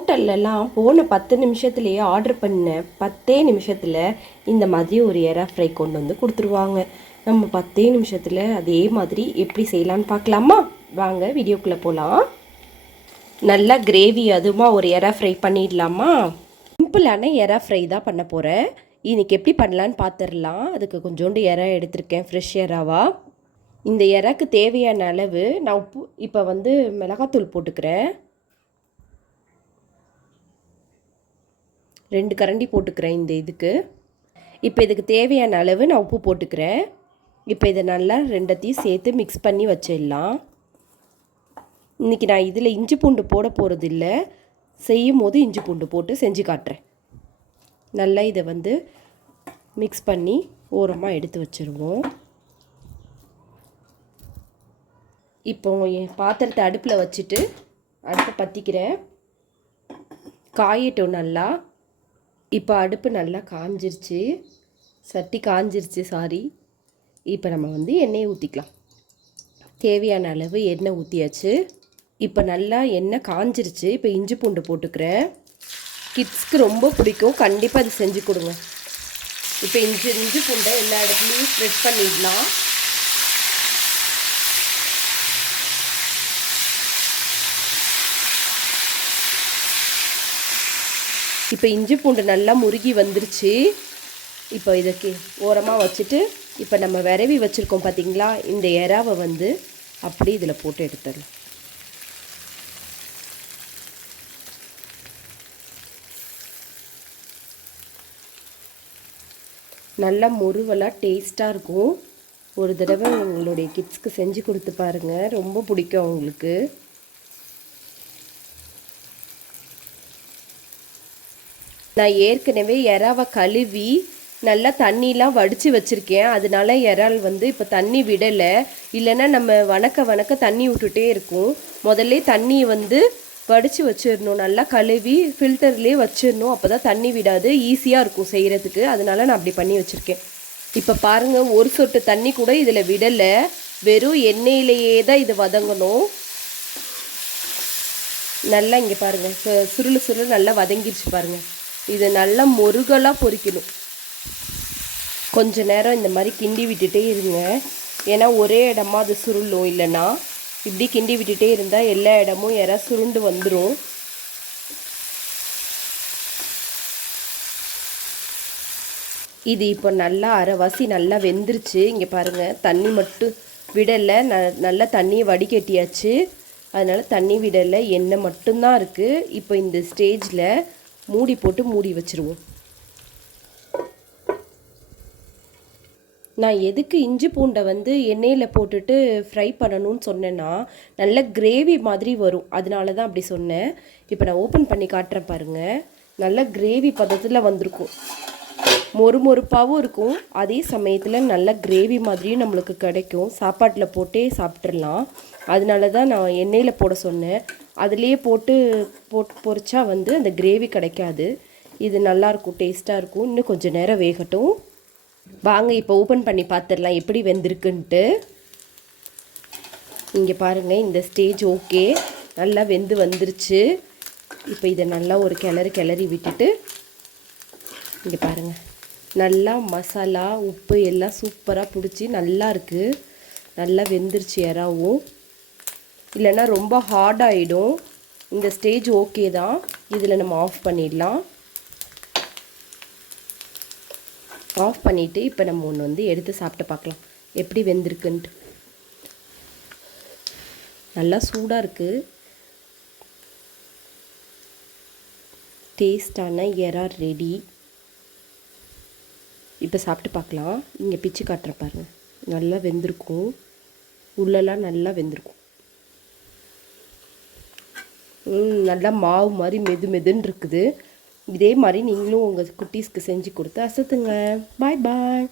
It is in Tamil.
ஹோட்டல்லலாம் போன 10 நிமிஷத்துலேயே ஆர்டர் பண்ண 10 நிமிஷத்தில் இந்த மாதிரி ஒரு எறா ஃப்ரை கொண்டு வந்து கொடுத்துருவாங்க. நம்ம 10 நிமிஷத்தில் அதே மாதிரி எப்படி செய்யலான்னு பார்க்கலாமா? வாங்க வீடியோக்குள்ளே போகலாம். நல்லா கிரேவி அதுமா ஒரு எறா ஃப்ரை பண்ணிடலாமா? சிம்பிளான எறா ஃப்ரை தான் பண்ண போகிறேன். இன்றைக்கி எப்படி பண்ணலான்னு பார்த்துடலாம். அதுக்கு கொஞ்சோண்டு எறா எடுத்திருக்கேன், ஃப்ரெஷ் எறாவா. இந்த எறாக்கு தேவையான அளவு நான் உப்பு இப்போ வந்து மிளகாத்தூள் போட்டுக்கிறேன். 2 கரண்டி போட்டுக்கிறேன் இந்த இதுக்கு. இப்போ இதுக்கு தேவையான அளவு நான் உப்பு போட்டுக்கிறேன். இப்போ இதை நல்லா ரெண்டத்தையும் சேர்த்து மிக்ஸ் பண்ணி வச்சிடலாம். இன்றைக்கி நான் இதில் இஞ்சி பூண்டு போட போகிறது இல்லை, செய்யும் போது இஞ்சி பூண்டு போட்டு செஞ்சு காட்டுறேன். நல்லா இதை வந்து மிக்ஸ் பண்ணி ஓரமாக எடுத்து வச்சுருவோம். இப்போ என் பாத்திரத்தை அடுப்பில் வச்சுட்டு அடுப்பை பற்றிக்கிறேன். காயட்டும் நல்லா. இப்போ அடுப்பு நல்லா காஞ்சிருச்சு, சட்டி காஞ்சிருச்சு, சாரி. இப்போ நம்ம வந்து எண்ணெயை ஊற்றிக்கலாம். தேவையான அளவு எண்ணெய் ஊற்றியாச்சு. இப்போ நல்லா எண்ணெய் காஞ்சிருச்சு. இப்போ இஞ்சி பூண்டு போட்டுக்கிறேன். கிட்ஸ்க்கு ரொம்ப பிடிக்கும், கண்டிப்பாக அது செஞ்சு கொடுங்க. இப்போ இஞ்சி பூண்டை எல்லா இடத்துலையும் ஸ்ப்ரெட் பண்ணிடலாம். இப்போ இஞ்சி பூண்டு நல்லா முருகி வந்துருச்சு. இப்போ இதுக்கு ஓரமாக வச்சுட்டு இப்போ நம்ம விரவி வச்சுருக்கோம் பார்த்திங்களா, இந்த எறாவை வந்து அப்படி இதில் போட்டு எடுத்துடலாம். நல்லா முருவலாக டேஸ்ட்டாக இருக்கும். ஒரு தடவை உங்களுடைய கிட்ஸ்க்கு செஞ்சு கொடுத்து பாருங்கள், ரொம்ப பிடிக்கும் அவங்களுக்கு. நான் ஏற்கனவே எறாவை கழுவி நல்லா தண்ணிலாம் வடித்து வச்சுருக்கேன். அதனால எறால் வந்து இப்போ தண்ணி விடலை. இல்லைன்னா நம்ம வணக்க தண்ணி விட்டுட்டே இருக்கும். முதல்ல தண்ணியை வந்து வடித்து வச்சிடணும். நல்லா கழுவி ஃபில்டர்லேயே வச்சிடணும். அப்போ தான் தண்ணி விடாது, ஈஸியாக இருக்கும் செய்கிறதுக்கு. அதனால நான் அப்படி பண்ணி வச்சுருக்கேன். இப்போ பாருங்கள், ஒரு சொட்டு தண்ணி கூட இதில் விடலை. வெறும் எண்ணெயிலேயே தான் இது வதங்கணும். நல்லா இங்கே பாருங்கள், சுருள் நல்லா வதங்கிடுச்சு பாருங்கள். இது நல்லா முருகலாக பொரிக்கணும். கொஞ்ச நேரம் இந்த மாதிரி கிண்டி விட்டுட்டே இருங்க. ஏன்னா ஒரே இடமா அது சுருளும். இல்லைன்னா இப்படி கிண்டி விட்டுட்டே இருந்தால் எல்லா இடமும் எறா சுருண்டு வந்துடும். இது இப்போ நல்லா அரைவாசி நல்லா வெந்துருச்சு. இங்கே பாருங்கள், தண்ணி மட்டும் விடலை. நல்லா தண்ணியை வடிகட்டியாச்சு. அதனால் தண்ணி விடலை, எண்ணெய் மட்டும்தான் இருக்குது. இப்போ இந்த ஸ்டேஜில் மூடி போட்டு மூடி வச்சுருவோம். நான் எதுக்கு இஞ்சி பூண்டை வந்து எண்ணெயில் போட்டுட்டு ஃப்ரை பண்ணணும்னு சொன்னேன்னா, நல்ல கிரேவி மாதிரி வரும். அதனால தான் அப்படி சொன்னேன். இப்போ நான் ஓப்பன் பண்ணி காட்டுறேன் பாருங்கள். நல்ல கிரேவி பதத்தில் வந்திருக்கும். மொறுமொறுப்பாகவும் இருக்கும், அதே சமயத்தில் நல்ல கிரேவி மாதிரியும் நம்மளுக்கு கிடைக்கும். சாப்பாட்டில் போட்டே சாப்பிட்றலாம். அதனால தான் நான் எண்ணெயில் போட சொன்னேன். அதுலேயே போட்டு பொரிச்சா வந்து அந்த கிரேவி கிடைக்காது. இது நல்லாயிருக்கும், டேஸ்ட்டாக இருக்கும். இன்னும் கொஞ்சம் நேரம் வேகட்டும். வாங்க இப்போ ஓப்பன் பண்ணி பார்த்துடலாம் எப்படி வெந்திருக்குன்ட்டு. இங்கே பாருங்கள், இந்த ஸ்டேஜ் ஓகே, நல்லா வெந்து வந்துருச்சு. இப்போ இதை நல்லா ஒரு கிளறி விட்டுட்டு இங்கே பாருங்கள், நல்லா மசாலா உப்பு எல்லாம் சூப்பராக பிடிச்சி நல்லா இருக்குது. நல்லா வெந்துருச்சு எறாவும். இல்லைன்னா ரொம்ப ஹார்டாகிடும். இந்த ஸ்டேஜ் ஓகே தான். இதில் நம்ம ஆஃப் பண்ணிடலாம். ஆஃப் பண்ணிவிட்டு இப்போ நம்ம ஒன்று வந்து எடுத்து சாப்பிட்டு பார்க்கலாம் எப்படி வெந்திருக்குன்ட்டு. நல்லா சூடாக இருக்குது. டேஸ்டான எறா ரெடி. இப்போ சாப்பிட்டு பார்க்கலாம். இங்கே பிச்சு காட்டுற பாருங்கள், நல்லா வெந்திருக்கும். உள்ளெல்லாம் நல்லா வெந்திருக்கும். நல்லா மாவு மாதிரி மெதுன்னு இருக்குது. இதே மாதிரி நீங்களும் உங்கள் குட்டீஸ்க்கு செஞ்சு கொடுத்து அசத்துங்க. பாய் பாய்.